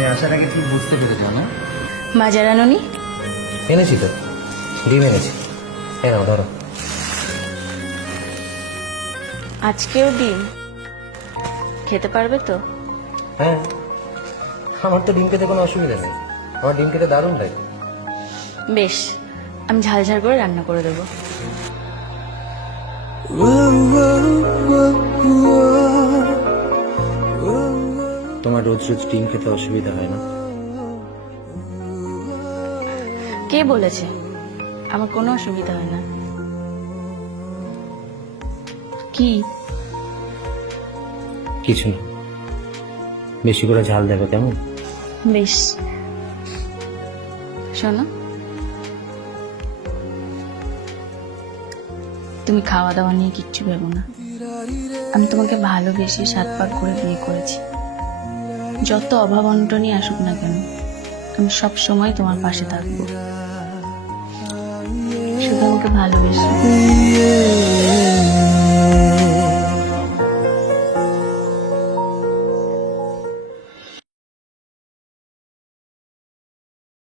আমি আসার আগে কি বুঝতে পেরেছি না? মাজা রানুনি এনেছি তো, ডিম এনেছি। হ্যাঁ নাও ধরো। আজকেও ডিম খেতে পারবে তো? হ্যাঁ, আমার তো ডিম খেতে কোনো অসুবিধা নেই, আমার ডিম খেতে দারুণ লাগে। বেশ, আমি ঝাল ঝাল করে রান্না করে দেবো। তোমার রোজ রোজ ডিম খেতে অসুবিধা হয় না? কে বলেছে আমার কোনো অসুবিধা হয় না? কি? কিছু না, বেশি করে ঝাল দেবে কেমন? বেশ, শোনো, তুমি খাওয়া দাওয়া নিয়ে কিচ্ছু ভেবো না। আমি তোমাকে ভালোবেসে 7 পাক করে বিয়ে করেছি। যত অভাব অনটনই আসুক না কেন, আমি সব সময় তোমার পাশে থাকবো। শুধু আমাকে ভালোবেসো।